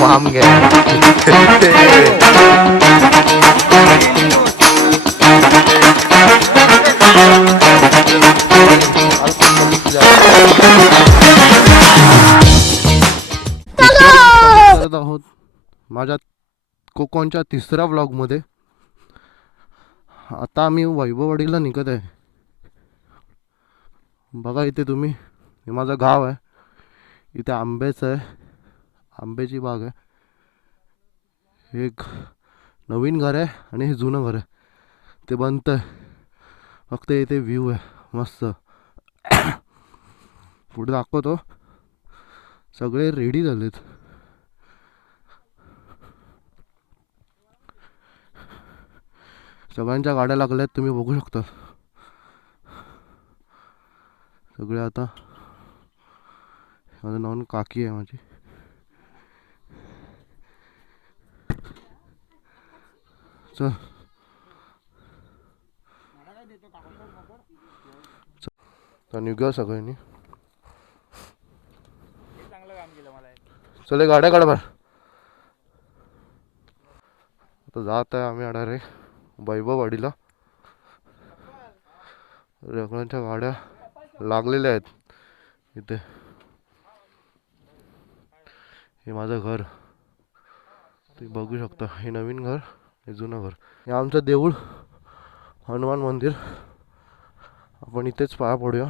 वाम घ्या. करत आहोत माझ्या कोकणच्या तिसऱ्या व्लॉगमध्ये. आता आम्ही वैभववाडीला निघत आहे. बघा इथे तुम्ही, हे माझं गाव आहे. इथे आंबेच आहे, आंब्याची बाग आहे. हे एक नवीन घर आहे आणि हे जुनं घर आहे, ते बनतं आहे. फक्त इथे व्ह्यू आहे मस्त. पुढे दाखवतो. सगळे रेडी झालेत. सगळ्यांच्या गाड्या लागल्यात, तुम्ही बघू शकता. सगळे आता, माझं नाव काकी आहे माझी. चल तर निघूया सगळ्यांनी. चले गाड्या काढा बाहेर. आता जात आहे आम्ही डायरेक्ट वैभववाडीला. सगळ्यांच्या गाड्या लागलेल्या आहेत इथे. हे माझं घर तुम्ही बघू शकता. हे नवीन घर, हे जुनं घर. हे आमचं देऊळ हनुमान मंदिर. आपण इथेच पाया पडूया.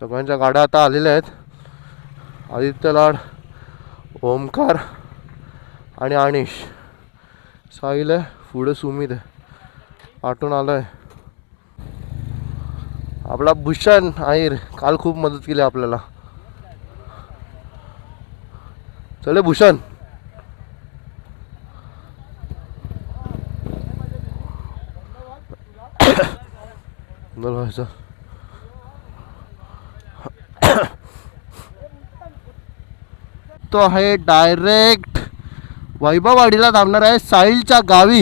सगळ्यांच्या गाड्या आता आलेल्या आहेत. आदित्य लाड, ओमकार आणि अनिश. साहिल आहे पुढे, सुमित आहे आटून आलाय. आपला भूषण आयर काल खूप मदत केली आपल्याला. चले भूषण. तो आहे डायरेक्ट वैभववाडीला थांबणार आहे, साहिलच्या गावी.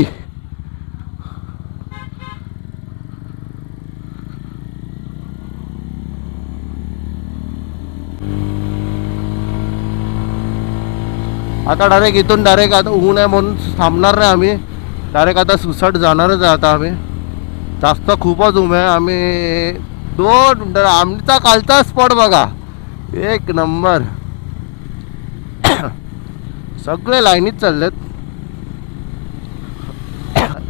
आता डायरेक्ट इथून डायरेक्ट, आता ऊन आहे म्हणून थांबणार नाही आम्ही. डायरेक्ट आता सुसाट जाणारच आहे. आता आम्ही जास्त खूपच ऊन आहे. आम्ही आमचा कालचा स्पॉट बघा, एक नंबर. सगळे लाईनीत चाललेत.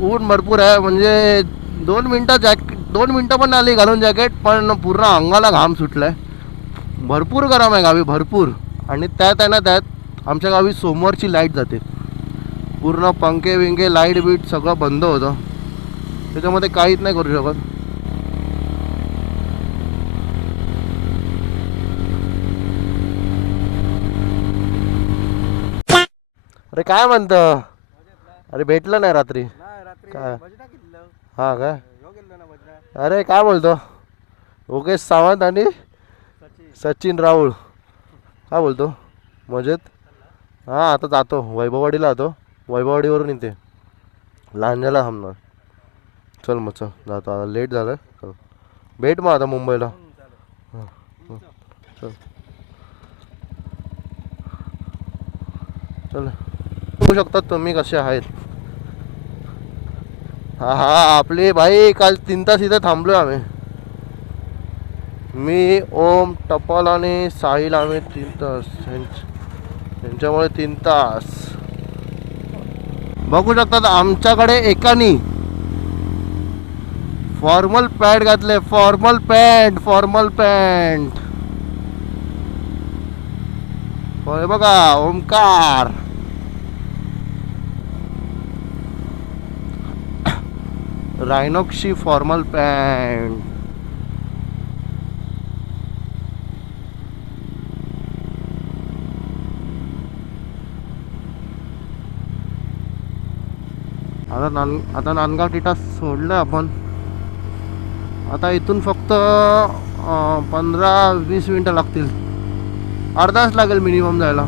ऊन भरपूर आहे, म्हणजे 2 मिनटं पण आली घालून जॅकेट, पण पूर्ण अंगाला घाम सुटलाय. भरपूर गरम आहे गावी, भरपूर. आणि त्यात आहे ना, त्यात आमच्या गावी सोमवारची लाईट जाते. पूर्ण पंखे विंखे लाईट बीट सगळं बंद होतं. त्याच्यामध्ये काहीच नाही करू शकत. अरे काय म्हणत? अरे भेटलं नाही रात्री काय? हा काय? अरे काय बोलतो? योगेश सावंत आणि सचिन राहुल काय बोलतो? मजेत. हां आता जातो वैभववाडीला, जातो वैभववाडीवरून इथे लांजाला थांबणार. चल मग चल जातो, आता लेट झालं. चल भेट मग आता मुंबईला. चल चल. बघू शकतात तुम्ही कसे आहेत. हा हा आपली भाई काल 3 तास इथे थांबलो आम्ही. मी, ओम, टपाल आणि साहिल. आम्ही 3 तास त्यांच्यामुळे 3 तास. बघू शकतात आमच्याकडे एकानी फॉर्मल पॅन्ट घातले. Formal pant. होय बघा ओमकार. रायनॉक्सची formal pant. आता नांदगाव टिटा सोडलं आपण. आता इथून फक्त 15-20 मिनटं लागतील. अर्धा तास लागेल मिनिमम जायला.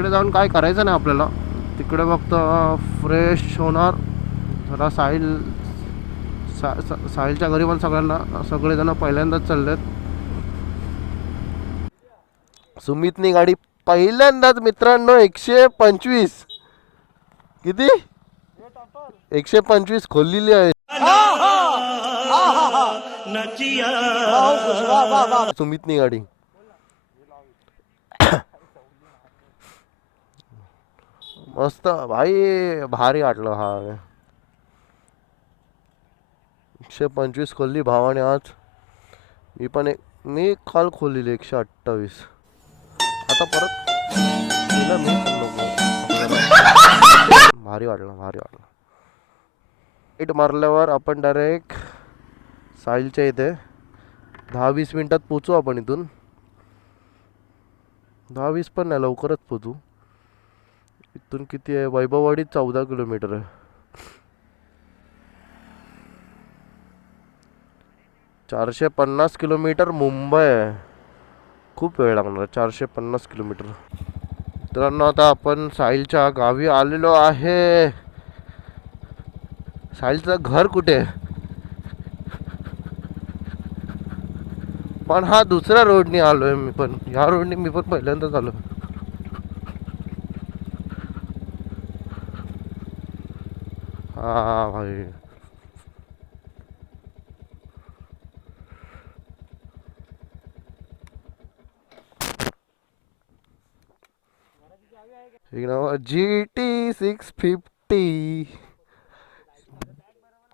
तिकडे जाऊन काय करायचं नाही आपल्याला. तिकडे फक्त फ्रेश होणार जरा. साहिलच्या घरी पण सगळेजण पहिल्यांदाच चाललेत. सुमितनी गाडी पहिल्यांदाच मित्रांनो 125 किती 125 खोललेली आहे सुमितनी गाडी. मस्त भाई, भारी वाटलं. हा 125 खोलली भावाने आज. मी काल खोललेली 128. आता परत भारी वाटलं. इट मारल्यावर आपण डायरेक्ट साहिलच्या इथे 10-20 मिनिटात पोचू. आपण इथून 10-20 पण नाही, लवकरच पोचू. इथून किती आहे, वैभववाडी 14 किलोमीटर आहे. 450 किलोमीटर मुंबई आहे. खूप वेळ लागणार 450 किलोमीटर. मित्रांनो आता आपण साहिलच्या गावी आलेलो आहे. साहिलचं घर कुठे आहे? पण हा दुसऱ्या रोडनी आलोय मी पण. ह्या रोडनी मी पण पहिल्यांदाच आलो. हा भाई, GT 650.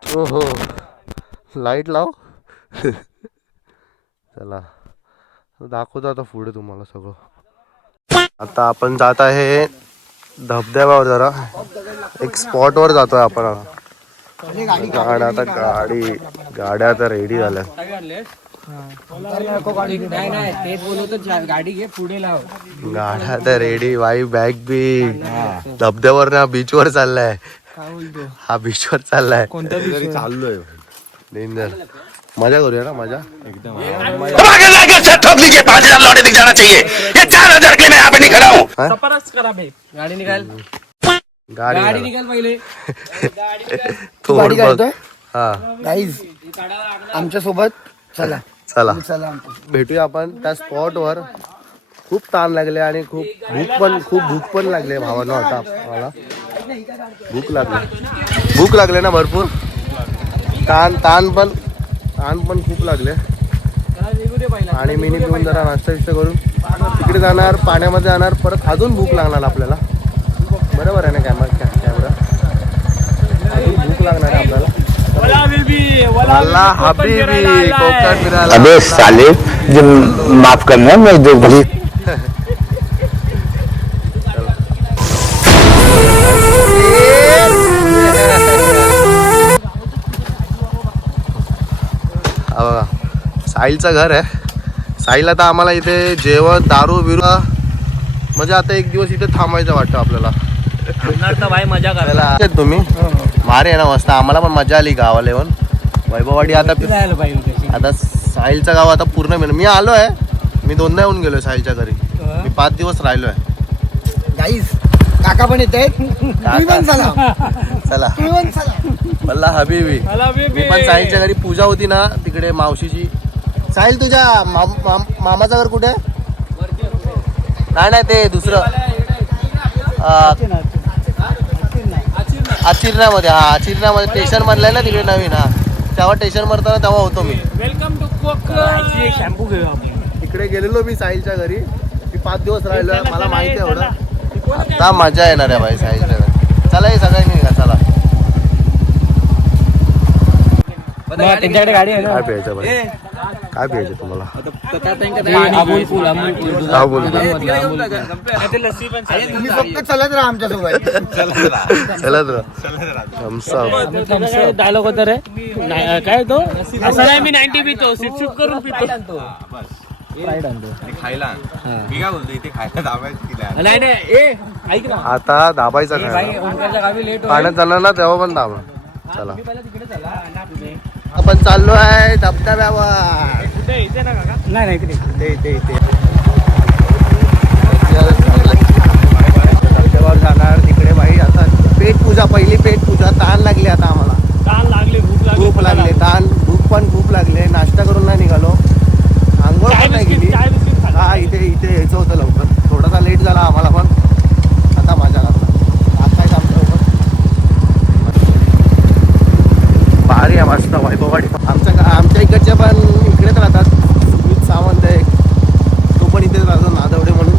ओहो, लाईट लाव. चला दाखवतो आता पुढे तुम्हाला सगळं. आता आपण जात आहे धबधब्यावर. जरा एक स्पॉटवर जातोय आपण. गाड्या आता रेडी झाल्या. गाड्या आता रेडी. बाई बॅग बी धबधब्यावर ना बीचवर चाललाय. हा बीचवर चाललाय. तरी चाललोय. डेंजर. मजा करूया ना, मजा एकदम. गाडी निकाल पहिले. गाईज आमच्या सोबत चला. भेटूया आपण त्या स्पॉट वर. खूप ताण लागले आणि खूप भूक पण लागले भावांना. आता मला भूक लागले ना भरपूर. ताण पण खूप लागले. आणि मिनी पिऊन जरा नाश्ता करून तिकडे जाणार, पाण्यामध्ये जाणार. परत अजून भूक लागणार आपल्याला. बरोबर आहे ना कॅमेरा. अजून भूक लागणार आहे आपल्याला. मला हबीबी कोकण फिरायला. अबे साले, माफ करना मैं जो भली. साहिलचं घर आहे. साहिल आता आम्हाला इथे जेवण दारू बिरू म्हणजे आता एक दिवस इथे थांबायचं वाटतं आपल्याला. भाई मजा करायला तुम्ही मारे आहे ना मस्त. आम्हाला पण मजा आली गावाला येऊन. वैभववाडी आता साहिलचं गाव आता पूर्ण. मी आलो आहे. मी 2दा येऊन गेलोय साहिलच्या घरी. मी 5 दिवस राहिलोय. गाईस काका पण येते. चला मला हबीबी. मी पण साहिलच्या घरी पूजा होती ना तिकडे मावशीची. साहिल तुझ्या मामाचं घर कुठे? नाही ते दुसरं आचिरण्यामध्ये. हा आचिरण्यामध्ये स्टेशन मधलं आहे ना तिकडे नवीन. हा तेव्हा स्टेशन मरताना तेव्हा होतो मी. Welcome to Konkan. शॅम्पू घेऊ आपण. तिकडे गेलेलो मी साहिलच्या घरी. मी 5 दिवस राहिलो. मला माहिती आहे एवढं. आता मजा येणार आहे भाई साहिलच्या घरी. चला हे सगळ्यांनी निघा. चला त्यांच्याकडे गाडी आहे ना. काय प्यायचं भाई? काय प्यायचं तुम्हाला? तुम्ही फक्त चलत राहा आमच्या सोबत. चलत राहा. डायलॉग होता रे काय तो असं नाही. मी 90 पितो. सिप करून पितो. खायला मी काय बोलतो इथे खायला दाबायचं. नाही ऐक ना. आता दाबायचा गावी लेट पाण्यात झालं ना तेव्हा पण दाबा. चला आपण चाललो आहे धबधब्यावर. इथे ना काका. नाही इकडे. इथे पेट पूजा, पहिली पेट पूजा. ताण लागली आता आम्हाला, ताण लागले, भूक लागले, भूक पण खूप लागले. नाश्ता करून नाही निघालो, आंघोळ पण नाही गेली. हा इथे यायचं होतं लवकर, थोडासा लेट झाला आम्हाला पण. आता माझ्या काय काम लवकर भारी आहे, मस्त वैभववाडी. आमच्या इकडच्या पण इकडेच राहतात. सुमित सावंत आहे, तो पण इथेच राहतो, नादवडे म्हणून.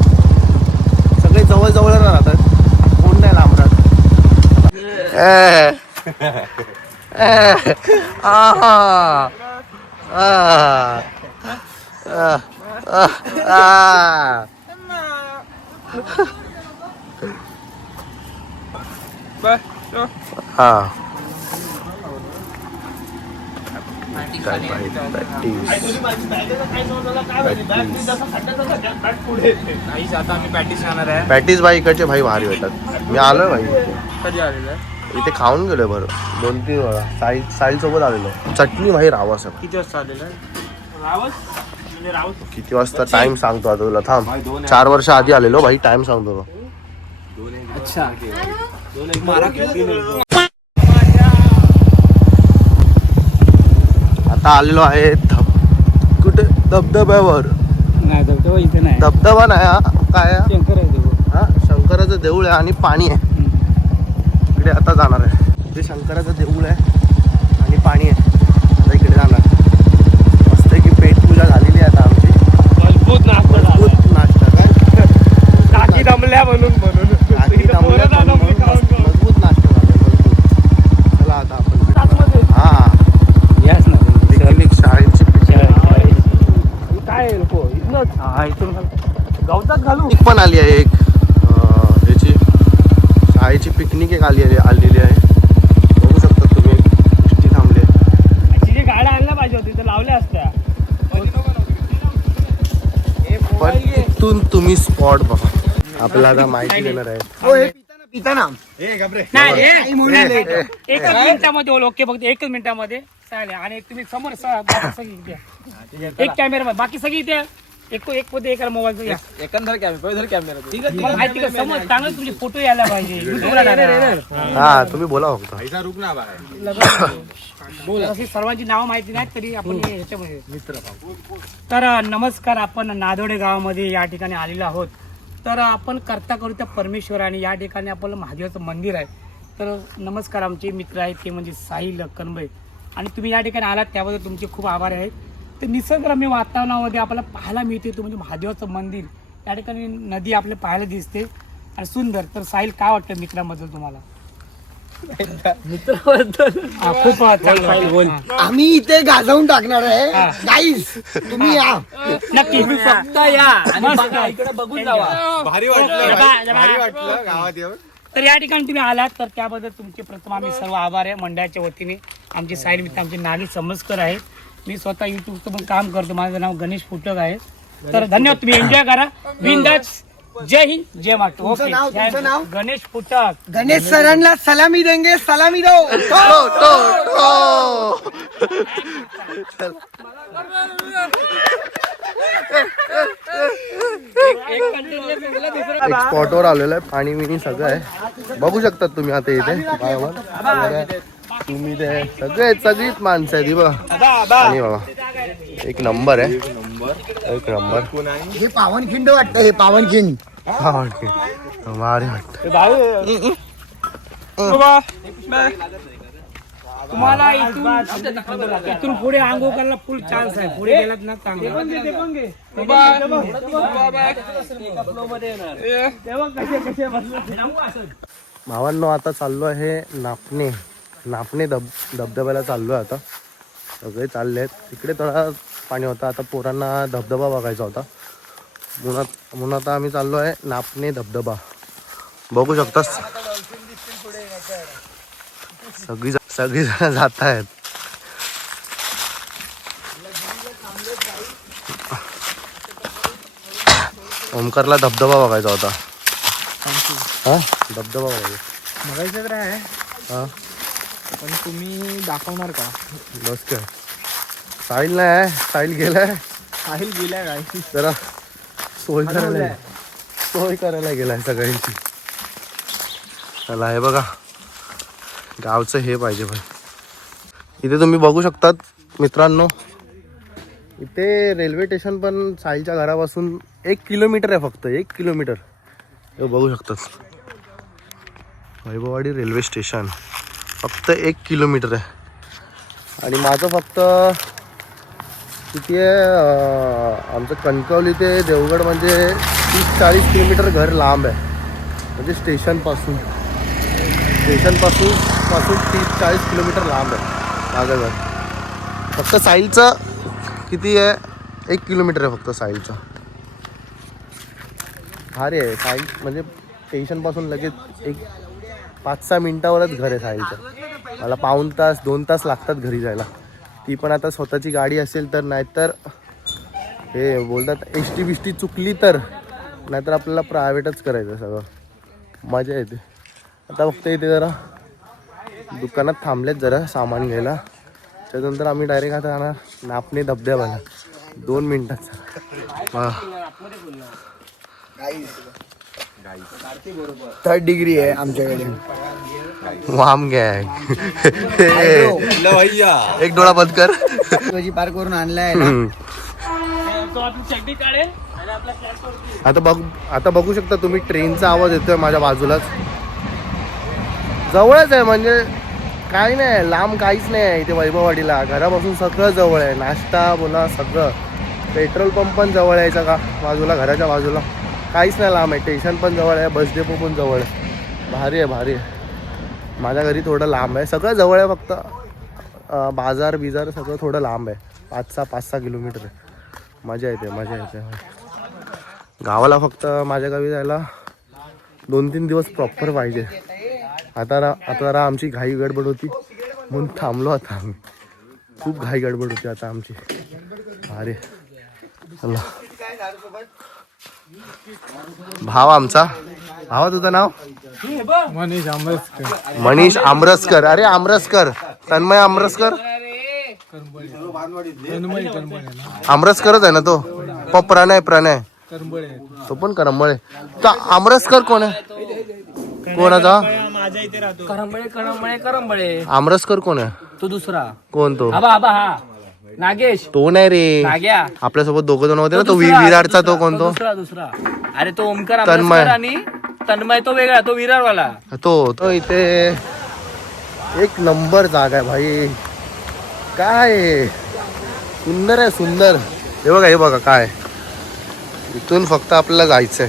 सगळे जवळ राहतात, कोण नाही लांब राहत. पॅटीस भाई इकडचे भाई भारी होतात. मी आलोय भाई कधी आलेलं इथे खाऊन गेलोय बरं 2-3 वेळा. साहिल सोबत आलेलो. चटणी भाई रावस आहे. किती वाजता आलेलं रावस? किती वाजता टाइम सांगतो आता तुला, थांब. 4 वर्ष आधी आलेलो भाई, टाइम सांगतो. अच्छा, आता आलेलो आहे कुठे, धबधब्यावर. नाही धबधबा इथे नाही, धबधबा नाही हा, काय आहे? शंकर आहे देव. हा, शंकराचं देऊळ आहे आणि पाणी आहे. इकडे आता जाणार आहे. इथे शंकराचं देऊळ आहे आणि पाणी आहे. आता इकडे जाणार. मस्त की पेट पूजा झालेली आहे आता आमची. मजबूत नाश्ता काय काकी दमल्या म्हणून मजबूत नाश्ता झाला. मजबूत. चला आता आपण हा याच ना पिकनिक शाळेची काय नको इथून गवतात घालू. पिकनिक पण आली आहे एक, याची शाळेची पिकनिक एक आलेली आहे. बघू शकता तुम्ही, कुस्ती थांबले. तिथे गाड्या आणल्या पाहिजे होती, तर लावल्या असत्या. पण इथून तुम्ही स्पॉट बघा. आपल्याला आता माहिती देणार आहे. एकच मिनिटामध्ये ओके, फक्त एकच मिनिटामध्ये चालेल. आणि तुम्ही समोर एक कॅमेरा, बाकी सगळी इथे एक मध्ये एक मोबाईल या एकंदर कॅमेरा माहिती का, समोर चांगलं तुमचे फोटो यायला पाहिजे. हा तुम्ही बोला फक्त. अशी सर्वांची नावं माहिती नाहीत तरी आपण ह्याच्यामध्ये मित्र. तर नमस्कार, आपण नादोडे गावामध्ये या ठिकाणी आलेलो आहोत. तर आपण करता त्या परमेश्वर आणि या ठिकाणी आपलं महादेवाचं मंदिर आहे. तर नमस्कार, आमचे मित्र आहेत ते म्हणजे साहिल कनबे, आणि तुम्ही या ठिकाणी आलात त्याबद्दल तुमचे खूप आभार आहेत. तर निसर्गरम्य वातावरणामध्ये आपल्याला पाहायला मिळते तो म्हणजे महादेवाचं मंदिर. या ठिकाणी नदी आपल्याला पाहायला दिसते आणि सुंदर. तर साहिल, काय वाटतं मित्राबद्दल तुम्हाला? खूप चांगलं. आम्ही इथे गाजवून टाकणार आहे गाईस, तुम्ही या नक्की फक्त या आणि बघा, इकडे बघून जावा. भारी वाटलं गावात येऊन. तर या ठिकाणी तुम्ही आलात तर त्याबद्दल तुमचे प्रथम आम्ही सर्व आभार आहे मंडळाच्या वतीने. आमचे साहिल मित्र आमचे नागी समजकर आहेत. मी स्वतः युट्यूबचं पण काम करतो, माझं नाव गणेश फुटक आहे. तर धन्यवाद, तुम्ही एन्जॉय करा बिंदास. जय हिंद, जय महाराष्ट्र. तुमचं नाव? ओके, गणेश फुटक. गणेश सरांना सलामी देंगे, सलामी दो. एक स्पॉटवर आलेलं आहे, पाणी विणी सगळं आहे. बघू शकतात तुम्ही आता इथे. तुम्ही ते सगळीच माणसं आहेत बघा. आणि बघा एक नंबर आहे, एक नंबर. हे पावनखिंड वाटतं, हे पावनखिंड. भारी वाटतं. तुम्हाला इथून पुढे आंघोळ करायला फुल चान्स आहे. पुढे गेलात ना चांगलं. भावांनो, आता चाललो आहे नापणे धबधब्याला चाललो आहे. आता सगळे चालले आहेत. तिकडे थोडा पाणी होता, आता पोरांना धबधबा बघायचा होता म्हणून आता आम्ही चाललो आहे नापणे धबधबा. बघू शकता सगळी जण जात आहेत. ओमकारला धबधबा बघायचा होता. हा, धबधबा बघायचं तर आहे, हा, पण तुम्ही दाखवणार का? बस काय, साहिल नाही आहे, साहिल गेलाय. साहिल गेलाय काय जरा सोय करायला गेलाय सगळ्यांची. चला हे बघा गावचं हे पाहिजे भाई. इथे तुम्ही बघू शकतात मित्रांनो, इथे रेल्वे स्टेशन पण साईलच्या घरापासून 1 किलोमीटर आहे, फक्त 1 किलोमीटर. हे बघू शकतात वैभववाडी रेल्वे स्टेशन फक्त 1 किलोमीटर आहे. आणि माझं फक्त किती आहे, आमचं कणकवली ते देवगड म्हणजे 30-40 किलोमीटर घर लांब आहे. म्हणजे स्टेशनपासून 30-40 किलोमीटर लांब आहे माझं घर. फक्त साईलचं किती आहे, 1 किलोमीटर आहे फक्त साईलचं. भारी आहे साईल, म्हणजे स्टेशनपासून लगेच एक 5-6 मिनटावरच घर आहे साईलचं. मला पाऊण तास 2 तास लागतात घरी जायला. ती पण आता स्वतःची गाडी असेल तर, नाहीतर हे बोलतात एस टी चुकली तर, नाहीतर आपल्याला प्रायव्हेटच करायचं सगळं. मजा येते. आता फक्त इथे जरा दुकानात थांबलेत जरा सामान घ्यायला. त्याच्यानंतर आम्ही डायरेक्ट आता जाणार नापणे धबधब्याला 2 मिनिटात. 3rd डिग्री आहे आमच्याकडे. वाम गॅंग. एक डोळा बंद कर. पार करून आणलाय ना. आता बघू शकता तुम्ही, ट्रेनचा आवाज येतोय माझ्या बाजूलाच. जवळच आहे, म्हणजे काही नाही लांब, काहीच नाही आहे इथे वैभववाडीला. घरापासून सगळं जवळ आहे, नाश्ता बोला सगळं. पेट्रोल पंप पण जवळ आहे का बाजूला, घराच्या बाजूला. काहीच नाही लांब आहे. स्टेशन पण जवळ आहे, बस डेपो पण जवळ आहे. भारी आहे, भारी आहे. माझ्या घरी थोडं लांब आहे, सगळं जवळ आहे. फक्त बाजार बिजार सगळं थोडं लांब आहे. 5-6 किलोमीटर आहे. मजा येते, मजा येते. गावाला फक्त माझ्या गावी जायला 2-3 दिवस प्रॉपर पाहिजे. आता आमची घाई गडबड होती म्हणून थांबलो. आता आम्ही खूप घाई गडबड होती आता आमची. अरे चला. भाव आमचा, भावा तुझं नाव? मनीष आमरसकर. अरे आमरसकर, तन्मय आमरसकर. आमरसकरच आहे ना तो? प्रणय तो पण करंबळे. तर आमरसकर कोण आहे? कोणाचा? माझ्या इथे राहतो करंबळे. आमरसकर कोण आहे? तो दुसरा कोण तो? हा नागेश. तो नाही रे, नाग्या. आपल्यासोबत 2 जण होते ना, तो विरारचा. तो कोण? तो दुसरा. अरे तो ओमकार आमरसकर आणि तन्मय तो वेगळा, तो विरारवाला. तो इथे एक नंबर जागा आहे भाई. काय सुंदर आहे, सुंदर. हे बघा काय, इथून फक्त आपल्याला जायचंय.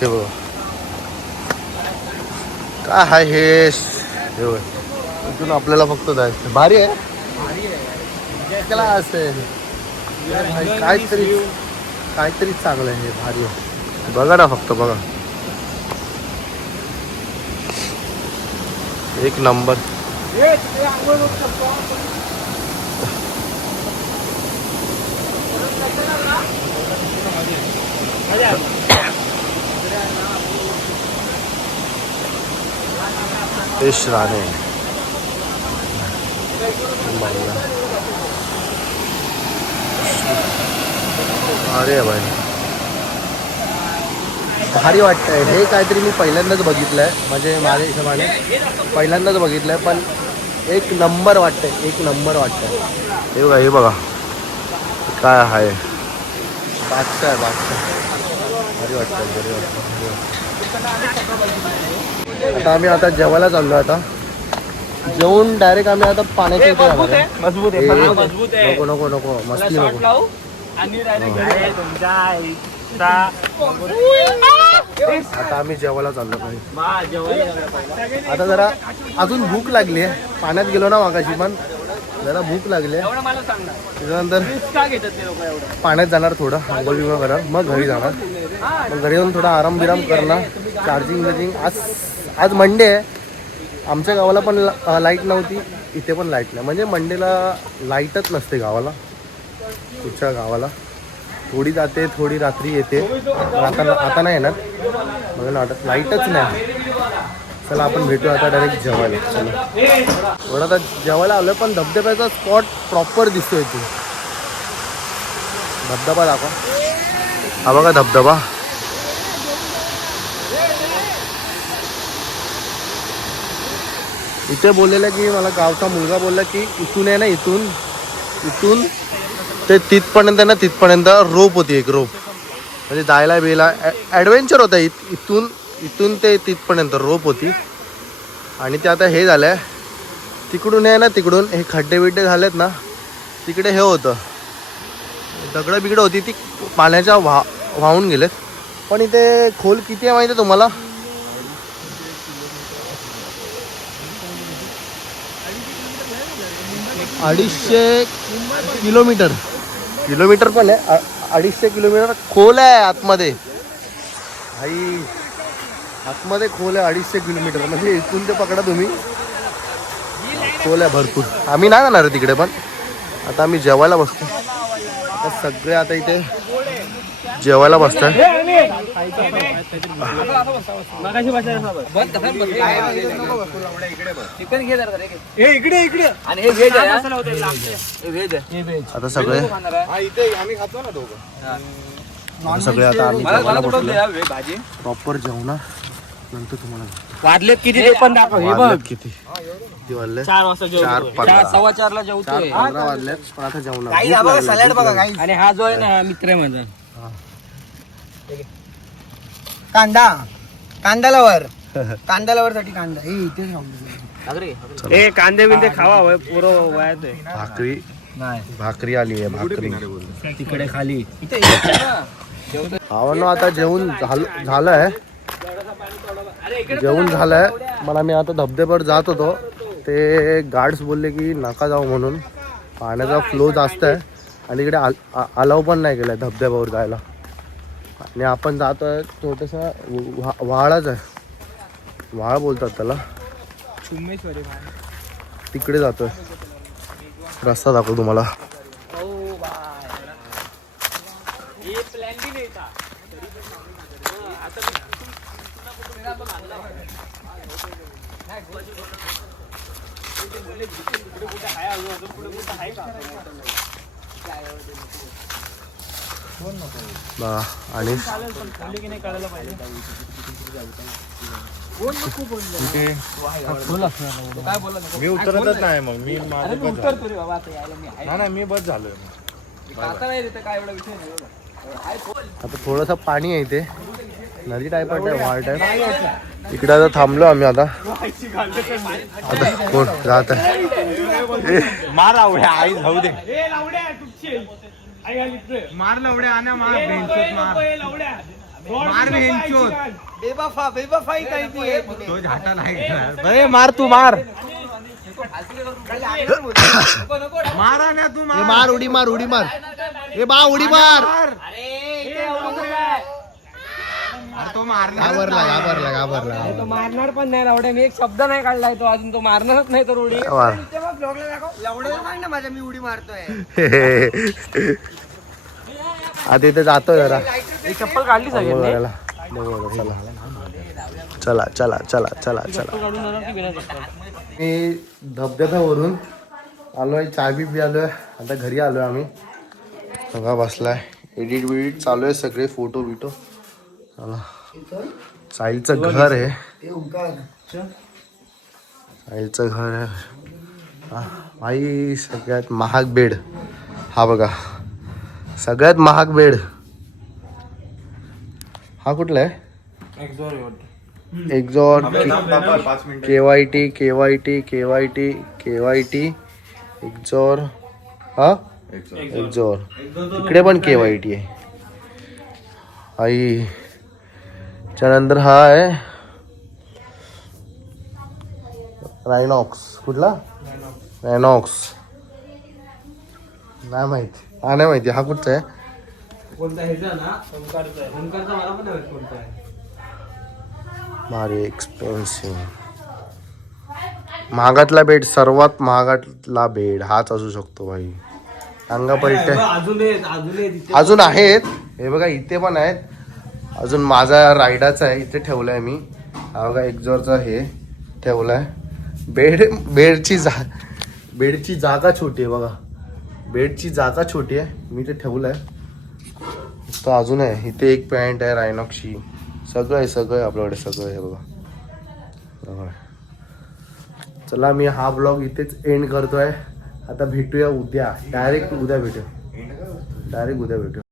हे बघा काय आहे हे. इथून आपल्याला फक्त जायचं. भारी आहे, त्याला असेल काहीतरी चांगलं आहे. भारी आहे, बघा ना फक्त बघा. एक नंबर. फिश राणे. अरे भाई भारी वाटतंय हे. काहीतरी मी पहिल्यांदाच बघितलंय, म्हणजे माझ्या हिशोबाने पहिल्यांदाच बघितलंय. पण एक नंबर वाटतंय, एक नंबर वाटतंय. हे बघा काय आहे. बादशाह आहे, बादशाह. भारी वाटतंय. आता आम्ही जेवायला चाललो. आता जेवून डायरेक्ट आम्ही आता पाण्याच्या इथे जाणार आहे. नको मस्ती नको. आता आम्ही जेवायला चाललो पाहिजे. आता जरा अजून भूक लागली आहे. पाण्यात गेलो ना मागाशी, पण जरा भूक लागली आहे. त्याच्यानंतर पाण्यात जाणार, थोडं आंघोळ बिंघोळ करणार, मग घरी जाणार. मग घरी जाऊन थोडा आराम बिराम करणार. चार्जिंग आज मंडे आहे. आमच्या गावाला पण लाईट नव्हती, इथे पण लाईट नाही. म्हणजे मंडेला लाईटच नसते गावाला. कुठच्या गावाला थोडी जाते, थोडी रात्री येते. आता नाही येणार, मला वाटत लाईटच नाही. चला आपण भेटू आता डायरेक्ट जेवायला. चला थोडं आता जेवायला आलोय, पण धबधब्याचा स्पॉट प्रॉपर दिसतोय इथे. धबधबा दाखवा. हा बघा धबधबा. इथे बोललेलं की मला गावचा मुलगा बोलला की इथून आहे ना इथून ते तिथपर्यंत ना तिथपर्यंत रोप होती एक रोप म्हणजे जायला बियला ॲडव्हेंचर होता इथून ते तिथपर्यंत रोप होती. आणि ते आता हे झालं आहे तिकडून आहे ना तिकडून हे खड्डे बिड्डे झालेत ना तिकडे हे होतं दगडं बिगडं होती ती पाण्याच्या वाहून गेलेत. पण इथे खोल किती आहे माहिती आहे तुम्हाला? 250 किलोमीटर पण आहे. 250 किलोमीटर खोल आहे आतमध्ये भाई. आतमध्ये खोल आहे 250 किलोमीटर म्हणजे इथून ते पकडा तुम्ही. खोल आहे भरपूर. आम्ही नाही जाणार तिकडे पण आता आम्ही जेवायला बसतो. आता सगळे आता इथे जेवायला बसतात. आता सगळे आता आम्ही जेवायला बसलो प्रॉपर जेवणार नंतर तुम्हाला वाजलेत किती ते पण दाखव. हे बघ वाजलेत किती वाजले 4 वाजता जेवतो. 4:15 जेवतोय. 4:15 वाजलेत पण आता जेवणार. सॅलड बघा काही आणि हा जो आहे ना मित्र आहे माझा. कांद्याला वर साठी कांदा हे इथे ए कांदे बिंदे खावा होय पुरं वयात आहे. भाकरी आली आहे भाकरी तिकडे खाली भावांनो आता जेवण झालंय मला मी आता धबधब्यावर जात होतो ते गार्ड्स बोलले की नका जाऊ म्हणून पाण्याचा फ्लो जास्त आहे आणि इकडे अलाव पण नाही केलाय धबधब्यावर जायला. आणि आपण जातोय छोटंसं व्हाळाच आहे व्हाळ बोलतात त्याला तिकडे जातोय. रस्ता दाखव तुम्हाला. आणि मी उतरतच नाही मग मी नाही मी बस झालोय. आता थोडंसं पाणी आहे इथे नदी टाईप आहे वाळ टाईप. इकडे आता थांबलो आम्ही आता कोण जात आहे मार आवड्या आई जाऊ दे. मार लवड्या आणि मार भेंचोद. बेबाफाई काही तो झाटा नाही मार तू मार मारा ना तू हे मार उडी मार हे बा उडी मार. तो मारणार घाबरला तो मारणार पण नाही लवड्या. मी एक शब्द नाही काढलाय तो अजून. तो मारणारच नाही तर उडी. माझ्या मी उडी मारतोय. आता इथे जातोय जरा चप्पल काढली सगळ्यांनी. चला मी धबधब्यावरून आलोय चाय बी आलोय आता घरी आलोय आम्ही. सगळा बसलाय एडिट चालू आहे सगळे फोटो बिटो. चला साहिलचं घर आहे भाई. सगळ्यात महाग बेड हा बघा. सगळ्यात महाग बेड हा कुठला आहे? एक्झॉर KYT एक्झॉर हा एक्झॉर इकडे पण KYT आहे आई. त्यानंतर हा आहे रायनॉक्स. कुठला रायनॉक्स नाही माहिती हा कुठचा आहे? भारी एक्सपेन्सिव्ह. महागातला बेड सर्वात महागातला बेड हाच असू शकतो भाई. अंगा पलटे अजून आहेत हे बघा इथे पण आहेत अजून. माझा रायडाचा आहे इथे ठेवलाय मी. हा बघा एक्झॉरचा हे ठेवलाय. बेडची जागा छोटी आहे बघा. बेडची जागा छोटी आहे मी ते ठेवलंय. तर अजून आहे इथे एक पॅन्ट आहे रायनॉक्सची. सगळं आहे आपल्याकडे सगळं आहे बघा. चला मी हा ब्लॉग इथेच एंड करतोय. आता भेटूया उद्या, डायरेक्ट उद्या भेटूया.